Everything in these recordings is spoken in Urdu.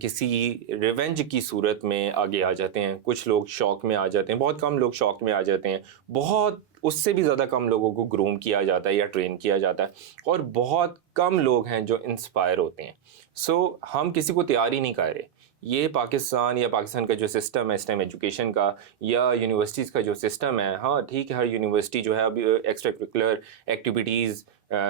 کسی ریونج کی صورت میں آگے آ جاتے ہیں، کچھ لوگ شوق میں آ جاتے ہیں، بہت کم لوگ شوق میں آ جاتے ہیں، بہت اس سے بھی زیادہ کم لوگوں کو گروم کیا جاتا ہے یا ٹرین کیا جاتا ہے، اور بہت کم لوگ ہیں جو انسپائر ہوتے ہیں. سو ہم کسی کو تیار ہی نہیں کر رہے. یہ پاکستان کا جو سسٹم ہے اس ٹائم ایجوکیشن کا یا یونیورسٹیز کا جو سسٹم ہے، ہاں ٹھیک ہے، ہر یونیورسٹی جو ہے ابھی ایکسٹرا کریکولر ایکٹیویٹیز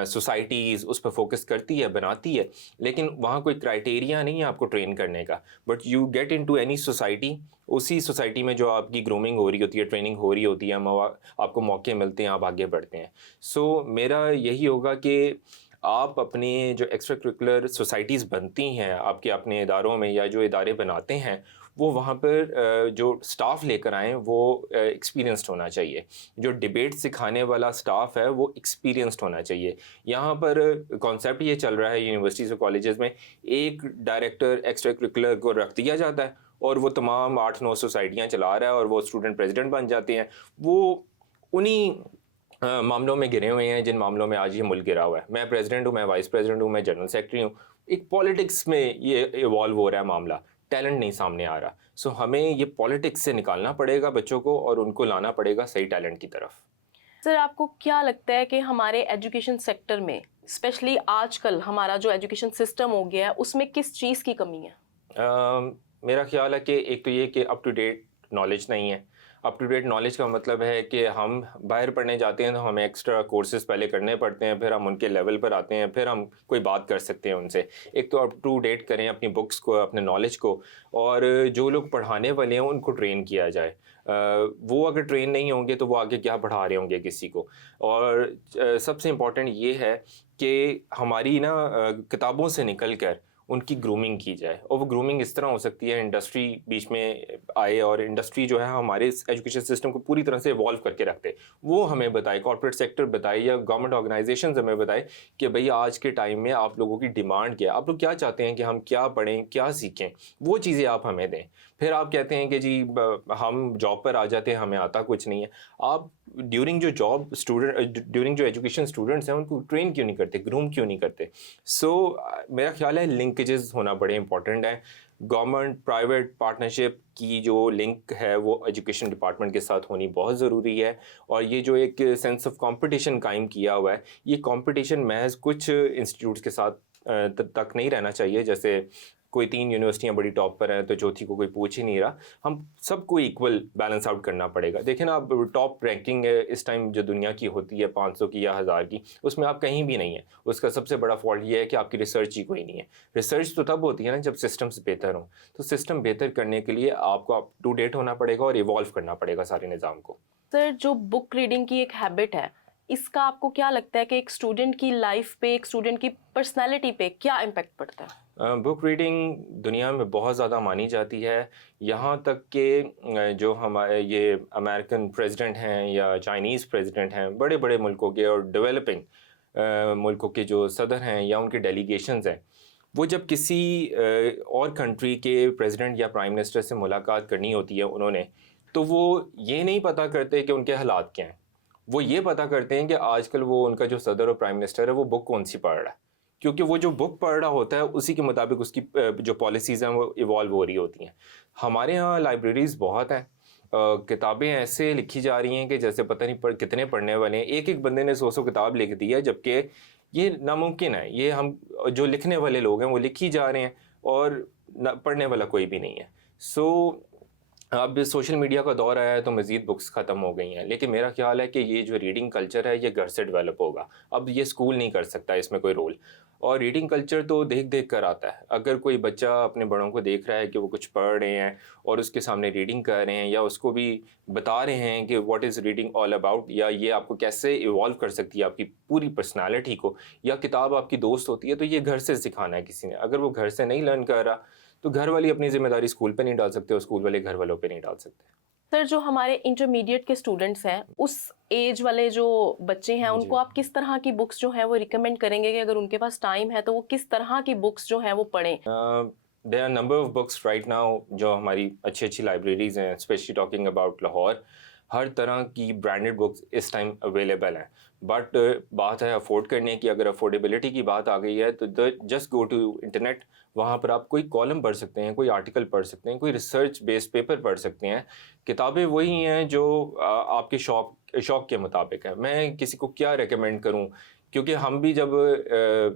سوسائٹیز اس پہ فوکس کرتی ہے، بناتی ہے، لیکن وہاں کوئی کرائٹیریا نہیں ہے آپ کو ٹرین کرنے کا. But you get into any society, اسی سوسائٹی میں جو آپ کی گرومنگ ہو رہی ہوتی ہے، ٹریننگ ہو رہی ہوتی ہے، آپ کو موقع ملتے ہیں، آپ آگے بڑھتے ہیں. سو میرا یہی ہوگا کہ آپ اپنے جو ایکسٹرا کریکولر سوسائٹیز بنتی ہیں آپ کے اپنے اداروں میں یا جو ادارے بناتے ہیں، وہ وہاں پر جو سٹاف لے کر آئیں وہ ایکسپیرینسڈ ہونا چاہیے. جو ڈیبیٹ سکھانے والا سٹاف ہے وہ ایکسپیرینسڈ ہونا چاہیے. یہاں پر کانسیپٹ یہ چل رہا ہے یونیورسٹیز اور کالجز میں، ایک ڈائریکٹر ایکسٹرا کریکولر کو رکھ دیا جاتا ہے اور وہ تمام 8-9 سوسائٹیاں چلا رہا ہے اور وہ اسٹوڈنٹ پریزیڈنٹ بن جاتے ہیں. وہ انہی معاملوں میں گرے ہوئے ہیں جن معاملوں میں آج یہ ملک گرا ہوا ہے. میں پریزیڈنٹ ہوں، میں وائس پریزیڈنٹ ہوں، میں جنرل سیکرٹری ہوں. ایک پالیٹکس میں یہ ایوالو ہو رہا ہے معاملہ، ٹیلنٹ نہیں سامنے آ رہا. سو ہمیں یہ پالیٹکس سے نکالنا پڑے گا بچوں کو اور ان کو لانا پڑے گا صحیح ٹیلنٹ کی طرف. سر آپ کو کیا لگتا ہے کہ ہمارے ایجوکیشن سیکٹر میں اسپیشلی آج کل ہمارا جو ایجوکیشن سسٹم ہو گیا ہے اس میں کس چیز کی کمی ہے؟ میرا خیال ہے کہ ایک تو یہ کہ اپ ٹو ڈیٹ نالج نہیں ہے. اپ ٹو ڈیٹ نالج کا مطلب ہے کہ ہم باہر پڑھنے جاتے ہیں تو ہمیں ایکسٹرا کورسز پہلے کرنے پڑتے ہیں، پھر ہم ان کے لیول پر آتے ہیں، پھر ہم کوئی بات کر سکتے ہیں ان سے. ایک تو اپ ٹو ڈیٹ کریں اپنی بکس کو، اپنے نالج کو، اور جو لوگ پڑھانے والے ہیں ان کو ٹرین کیا جائے. وہ اگر ٹرین نہیں ہوں گے تو وہ آگے کیا پڑھا رہے ہوں گے کسی کو. اور سب سے امپورٹنٹ یہ ہے کہ ہماری کتابوں سے نکل کر ان کی گرومنگ کی جائے. اور وہ گرومنگ اس طرح ہو سکتی ہے انڈسٹری بیچ میں آئے اور انڈسٹری جو ہے ہمارے ایجوکیشن سسٹم کو پوری طرح سے ایوالو کر کے رکھتے. وہ ہمیں بتائے، کارپوریٹ سیکٹر بتائے یا گورنمنٹ آرگنائزیشنز ہمیں بتائے کہ بھئی آج کے ٹائم میں آپ لوگوں کی ڈیمانڈ کیا ہے، آپ لوگ کیا چاہتے ہیں کہ ہم کیا پڑھیں، کیا سیکھیں. وہ چیزیں آپ ہمیں دیں. پھر آپ کہتے ہیں کہ جی ہم جاب پر آ جاتے ہیں، ہمیں آتا کچھ نہیں ہے. آپ ڈیورنگ جو ایجوکیشن اسٹوڈنٹس ہیں ان کو ٹرین کیوں نہیں کرتے، گروم کیوں نہیں کرتے. سو میرا خیال ہے لنکیجز ہونا بڑے امپورٹنٹ ہیں. گورنمنٹ پرائیویٹ پارٹنرشپ کی جو لنک ہے وہ ایجوکیشن ڈپارٹمنٹ کے ساتھ ہونی بہت ضروری ہے. اور یہ جو ایک سینس آف کمپٹیشن قائم کیا ہوا ہے، یہ کمپٹیشن محض کچھ انسٹیٹیوٹس کے ساتھ تک نہیں رہنا چاہیے. جیسے کوئی 3 یونیورسٹیاں بڑی ٹاپ پر ہیں تو چوتھی کو کوئی پوچھ ہی نہیں رہا. ہم سب کو ایکول بیلنس آؤٹ کرنا پڑے گا. دیکھیں نا، اب ٹاپ رینکنگ اس ٹائم جو دنیا کی ہوتی ہے 500 کی یا 1000 کی، اس میں آپ کہیں بھی نہیں ہیں. اس کا سب سے بڑا فالٹ یہ ہے کہ آپ کی ریسرچ ہی کوئی نہیں ہے. ریسرچ تو تب ہوتی ہے نا جب سسٹمز بہتر ہوں. تو سسٹم بہتر کرنے کے لیے آپ کو اپ ٹو ڈیٹ ہونا پڑے گا اور ایوالو کرنا پڑے گا سارے نظام کو. سر جو بک ریڈنگ کی ایک ہیبٹ ہے، اس کا آپ کو کیا لگتا ہے کہ ایک اسٹوڈنٹ کی لائف پہ، ایک اسٹوڈنٹ کی پرسنالٹی پہ کیا امپیکٹ پڑتا ہے؟ بک ریڈنگ دنیا میں بہت زیادہ مانی جاتی ہے. یہاں تک کہ جو ہمارے یہ امریکن پریزیڈنٹ ہیں یا چائنیز پریزیڈنٹ ہیں، بڑے بڑے ملکوں کے اور ڈیولپنگ ملکوں کے جو صدر ہیں یا ان کے ڈیلیگیشنز ہیں، وہ جب کسی اور کنٹری کے پریزیڈنٹ یا پرائم منسٹر سے ملاقات کرنی ہوتی ہے انہوں نے، تو وہ یہ نہیں پتہ کرتے کہ ان کے حالات کیا ہیں. وہ یہ پتہ کرتے ہیں کہ آج کل وہ ان کا جو صدر اور پرائم منسٹر ہے وہ بک کون سی پڑھ رہا ہے. کیونکہ وہ جو بک پڑھ رہا ہوتا ہے اسی کے مطابق اس کی جو پالیسیز ہیں وہ ایوالو ہو رہی ہوتی ہیں. ہمارے ہاں لائبریریز بہت ہیں، کتابیں ایسے لکھی جا رہی ہیں کہ جیسے پتہ نہیں کتنے پڑھنے والے ہیں. ایک ایک بندے نے 100 کتاب لکھ دی ہے، جبکہ یہ ناممکن ہے. یہ ہم جو لکھنے والے لوگ ہیں وہ لکھی جا رہے ہیں اور پڑھنے والا کوئی بھی نہیں ہے. سو اب سوشل میڈیا کا دور آیا ہے تو مزید بکس ختم ہو گئی ہیں. لیکن میرا خیال ہے کہ یہ جو ریڈنگ کلچر ہے یہ گھر سے ڈیولپ ہوگا. اب یہ اسکول نہیں کر سکتا اس میں کوئی رول. اور ریڈنگ کلچر تو دیکھ دیکھ کر آتا ہے. اگر کوئی بچہ اپنے بڑوں کو دیکھ رہا ہے کہ وہ کچھ پڑھ رہے ہیں اور اس کے سامنے ریڈنگ کر رہے ہیں یا اس کو بھی بتا رہے ہیں کہ what is reading all about, یا یہ آپ کو کیسے ایوالو کر سکتی ہے آپ کی پوری پرسنالٹی کو، یا کتاب آپ کی دوست ہوتی ہے، تو یہ گھر سے سکھانا ہے کسی نے. اگر وہ گھر سے نہیں لرن کر رہا تو گھر والی اپنی ذمہ داری اسکول پہ نہیں ڈال سکتے اور اسکول والے گھر والوں پہ نہیں ڈال سکتے. سر جو ہمارے انٹرمیڈیٹ کے اسٹوڈنٹس ہیں، اس ایج والے جو بچے ہیں، ان کو آپ کس طرح کی بکس جو ہیں وہ ریکمینڈ کریں گے کہ اگر ان کے پاس ٹائم ہے تو وہ کس طرح کی بکس جو ہیں وہ پڑھیں؟ There are number of books right now جو ہماری اچھی اچھی لائبریریز ہیں، اسپیشلی ٹاکنگ اباؤٹ لاہور. ہر طرح کی برانڈڈ بکس اس ٹائم اویلیبل ہیں. بٹ بات ہے افورڈ کرنے کی. اگر افورڈیبلٹی کی بات آ گئی ہے تو جسٹ گو ٹو انٹرنیٹ. وہاں پر آپ کوئی کالم پڑھ سکتے ہیں, کوئی آرٹیکل پڑھ سکتے ہیں, کوئی ریسرچ بیس پیپر پڑھ سکتے ہیں. کتابیں وہی ہیں جو آپ کے شوق کے مطابق ہے. میں کسی کو کیا ریکمینڈ کروں, کیونکہ ہم بھی جب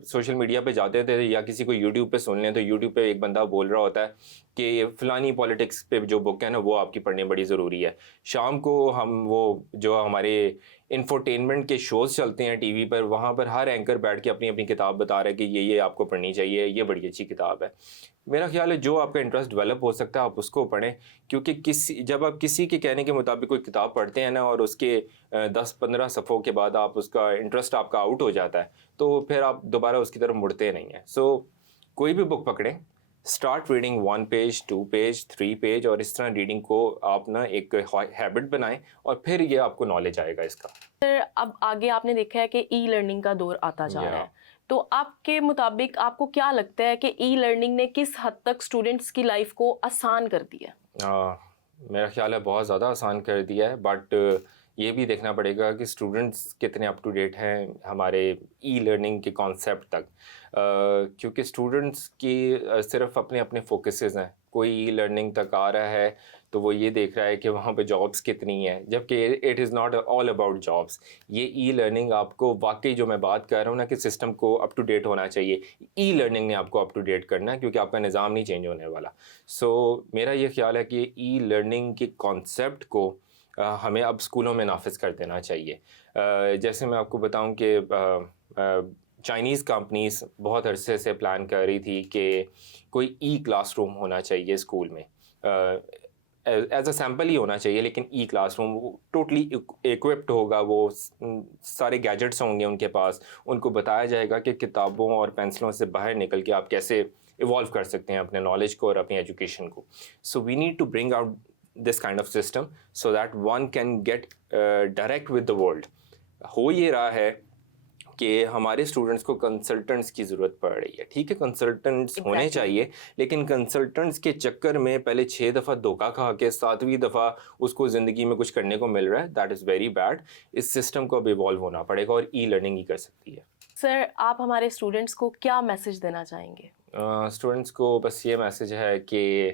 سوشل میڈیا پہ جاتے تھے یا کسی کو یوٹیوب پہ سن لیں تو یوٹیوب پہ ایک بندہ بول رہا ہوتا ہے کہ فلانی پالیٹکس پہ جو بک ہے نا وہ آپ کی پڑھنی بڑی ضروری ہے. شام کو ہم وہ جو ہمارے انفرٹینمنٹ کے شوز چلتے ہیں ٹی وی پر, وہاں پر ہر اینکر بیٹھ کے اپنی اپنی کتاب بتا رہا ہے کہ یہ آپ کو پڑھنی چاہیے, یہ بڑی اچھی کتاب ہے. میرا خیال ہے جو آپ کا انٹرسٹ ڈیولپ ہو سکتا ہے آپ اس کو پڑھیں, کیونکہ جب آپ کسی کے کہنے کے مطابق کوئی کتاب پڑھتے ہیں نا اور اس کے 10-15 صفحوں کے بعد آپ اس کا انٹرسٹ آپ کا آؤٹ ہو جاتا ہے تو پھر آپ دوبارہ اس کی طرف مڑتے نہیں ہیں. سو کوئی بھی بک پکڑیں, start reading 1 page 2 page 3 page, اور اس طرح ریڈنگ کو آپ نا ایک ہیبٹ بنائیں اور پھر یہ آپ کو نالج آئے گا اس کا. سر اب آگے آپ نے دیکھا ہے کہ ای لرننگ کا دور آتا جا رہا ہے, تو آپ کے مطابق آپ کو کیا لگتا ہے کہ ای لرننگ نے کس حد تک اسٹوڈنٹس کی لائف کو آسان کر دیا ہے؟ میرا خیال ہے بہت زیادہ آسان کر دیا ہے, بٹ یہ بھی دیکھنا پڑے گا کہ اسٹوڈنٹس کتنے اپ ٹو ڈیٹ ہیں ہمارے ای لرننگ کے کانسیپٹ تک, کیونکہ اسٹوڈنٹس کی صرف اپنے فوکسز ہیں. کوئی ای لرننگ تک آ رہا ہے تو وہ یہ دیکھ رہا ہے کہ وہاں پہ جابس کتنی ہیں, جبکہ it is not all about jobs. یہ ای لرننگ آپ کو واقعی جو میں بات کر رہا ہوں نا کہ سسٹم کو اپ ٹو ڈیٹ ہونا چاہیے, ای لرننگ نے آپ کو اپ ٹو ڈیٹ کرنا ہے کیونکہ آپ کا نظام نہیں چینج ہونے والا. سو میرا یہ خیال ہے کہ ای لرننگ کے کانسیپٹ کو ہمیں اب اسکولوں میں نافذ کر دینا چاہیے. جیسے میں آپ کو بتاؤں کہ چائنیز کمپنیز بہت عرصے سے پلان کر رہی تھی کہ کوئی ای کلاس روم ہونا چاہیے اسکول میں, ایز اے سیمپل ہی ہونا چاہیے, لیکن ای کلاس روم ٹوٹلی ایکوپڈ ہوگا, وہ سارے گیجٹس ہوں گے ان کے پاس, ان کو بتایا جائے گا کہ کتابوں اور پینسلوں سے باہر نکل کے آپ کیسے ایوالو کر سکتے ہیں اپنے نالج کو اور اپنی ایجوکیشن کو. So we need to bring out this kind of system so that one can get direct with the world. ہو یہ رہا ہے کہ ہمارے اسٹوڈنٹس کو کنسلٹنٹس کی ضرورت پڑ رہی ہے. ٹھیک ہے کنسلٹنٹس ہونے چاہیے, لیکن کنسلٹنٹس کے چکر میں پہلے 6 دفعہ دھوکہ کھا کے 7ویں دفعہ اس کو زندگی میں کچھ کرنے کو مل رہا ہے. That is very bad. اس سسٹم کو اب ایوالو ہونا پڑے گا اور ای لرننگ ہی کر سکتی ہے. سر آپ ہمارے اسٹوڈنٹس کو کیا میسج دینا چاہیں گے؟ اسٹوڈنٹس کو بس یہ میسج ہے کہ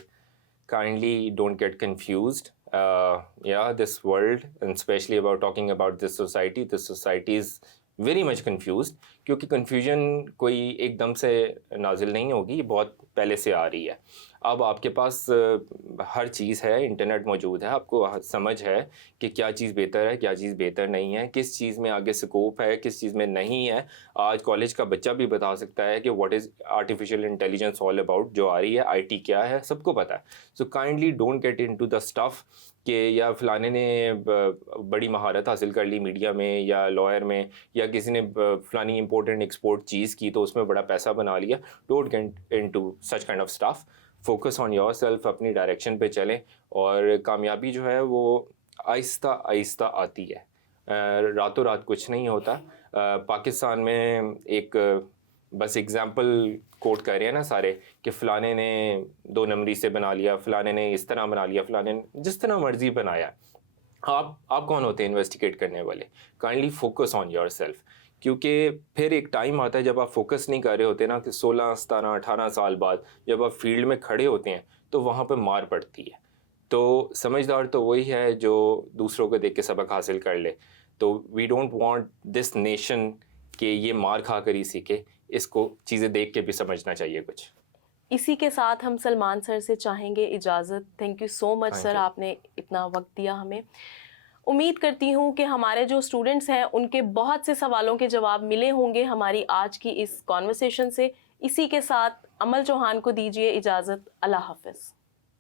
kindly don't get confused. This world, and especially about talking about this society is very much confused, کیونکہ کنفیوژن کوئی ایک دم سے نازل نہیں ہوگی, بہت پہلے سے آ رہی ہے. اب آپ کے پاس ہر چیز ہے, انٹرنیٹ موجود ہے, آپ کو سمجھ ہے کہ کیا چیز بہتر ہے, کیا چیز بہتر نہیں ہے, کس چیز میں آگے سکوپ ہے, کس چیز میں نہیں ہے. آج کالج کا بچہ بھی بتا سکتا ہے کہ what is artificial intelligence all about, جو آ رہی ہے آئی ٹی کیا ہے, سب کو پتہ ہے. So kindly don't get into the stuff کہ یا فلانے نے بڑی مہارت حاصل کر لی میڈیا میں یا لائر میں, یا کسی نے فلانی امپورٹنٹ ایکسپورٹ چیز کی تو اس میں بڑا پیسہ بنا لیا. Don't get into such kind of stuff. Focus on yourself, اپنی ڈائریکشن پہ چلیں, اور کامیابی جو ہے وہ آہستہ آہستہ آتی ہے, راتوں رات کچھ نہیں ہوتا. پاکستان میں ایک بس اگزامپل کوٹ کر رہے ہیں نا سارے کہ فلانے نے 2 نمبری سے بنا لیا, فلانے نے اس طرح بنا لیا, فلانے نے جس طرح مرضی بنایا. آپ کون ہوتے ہیں انویسٹیگیٹ کرنے والے؟ Kindly focus on your self, کیونکہ پھر ایک ٹائم آتا ہے جب آپ فوکس نہیں کر رہے ہوتے نا, کہ 16 17 18 سال بعد جب آپ فیلڈ میں کھڑے ہوتے ہیں تو وہاں پہ مار پڑتی ہے. تو سمجھدار تو وہی ہے جو دوسروں کو دیکھ کے سبق حاصل کر لے. تو we don't want this nation کہ یہ مار کھا کر ہی سیکھے, اس کو چیزیں دیکھ کے بھی سمجھنا چاہیے کچھ. اسی کے ساتھ ہم سلمان سر سے چاہیں گے اجازت. تھینک یو سو مچ سر, آپ نے اتنا وقت دیا ہمیں. امید کرتی ہوں کہ ہمارے جو اسٹوڈنٹس ہیں ان کے بہت سے سوالوں کے جواب ملے ہوں گے ہماری آج کی اس کانورسیشن سے. اسی کے ساتھ امل چوہان کو دیجیے اجازت. اللہ حافظ.